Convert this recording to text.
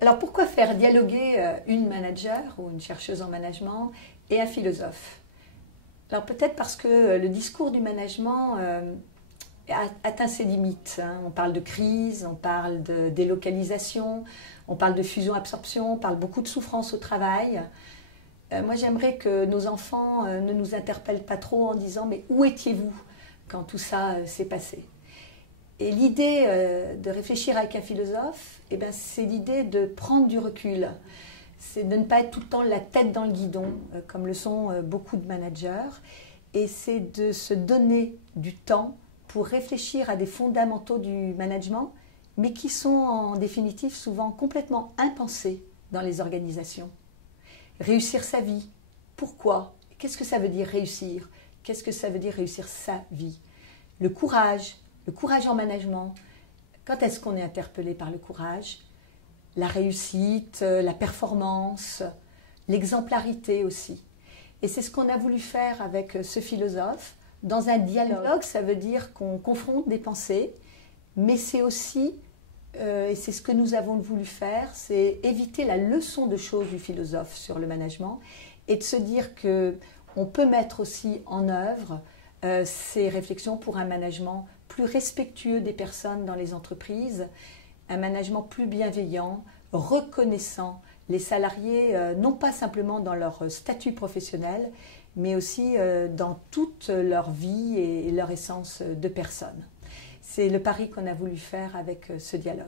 Alors pourquoi faire dialoguer une manager ou une chercheuse en management et un philosophe? Alors peut-être parce que le discours du management atteint ses limites. On parle de crise, on parle de délocalisation, on parle de fusion-absorption, on parle beaucoup de souffrance au travail. Moi j'aimerais que nos enfants ne nous interpellent pas trop en disant « mais où étiez-vous quand tout ça s'est passé ?» Et l'idée de réfléchir avec un philosophe, c'est l'idée de prendre du recul. C'est de ne pas être tout le temps la tête dans le guidon, comme le sont beaucoup de managers. Et c'est de se donner du temps pour réfléchir à des fondamentaux du management, mais qui sont en définitive souvent complètement impensés dans les organisations. Réussir sa vie. Pourquoi? Qu'est-ce que ça veut dire réussir? Qu'est-ce que ça veut dire réussir sa vie? Le courage en management. Quand est-ce qu'on est interpellé par le courage? La réussite, la performance, l'exemplarité aussi. Et c'est ce qu'on a voulu faire avec ce philosophe. Dans un dialogue, ça veut dire qu'on confronte des pensées, mais c'est aussi, et c'est ce que nous avons voulu faire, c'est éviter la leçon de choses du philosophe sur le management et de se dire qu'on peut mettre aussi en œuvre ces réflexions pour un management plus respectueux des personnes dans les entreprises, un management plus bienveillant, reconnaissant les salariés, non pas simplement dans leur statut professionnel, mais aussi dans toute leur vie et leur essence de personne. C'est le pari qu'on a voulu faire avec ce dialogue.